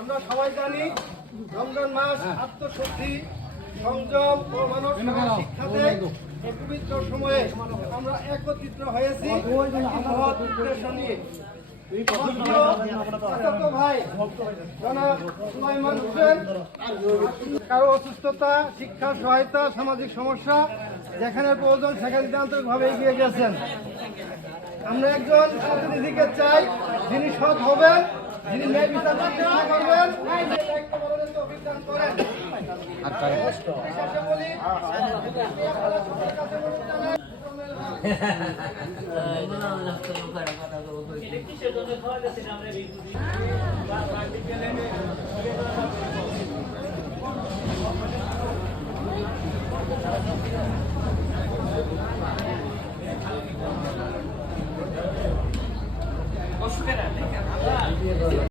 আমরা সবাই জানি রমজান মাস আত্মশুদ্ধি, সংযম ও মানব শিক্ষা দেয়। এই পবিত্র সময়ে আমরা একত্রিত হয়েছি মহৎ উদ্দেশ্য নিয়ে। ভাই জনাব সুলাইমান হোসেন কারো অসুস্থতা, শিক্ষা সহায়তা, সামাজিক সমস্যা যেখানে প্রয়োজন সেখানে আন্তরিকভাবে এগিয়ে গেছেন। আমরা একজন প্রতিনিধিকে চাই যিনি সৎ হবেন, যিনি ন্যায় বিচার প্রতিষ্ঠা করবেন, দায়িত্ব পালনের অভিযান করেন।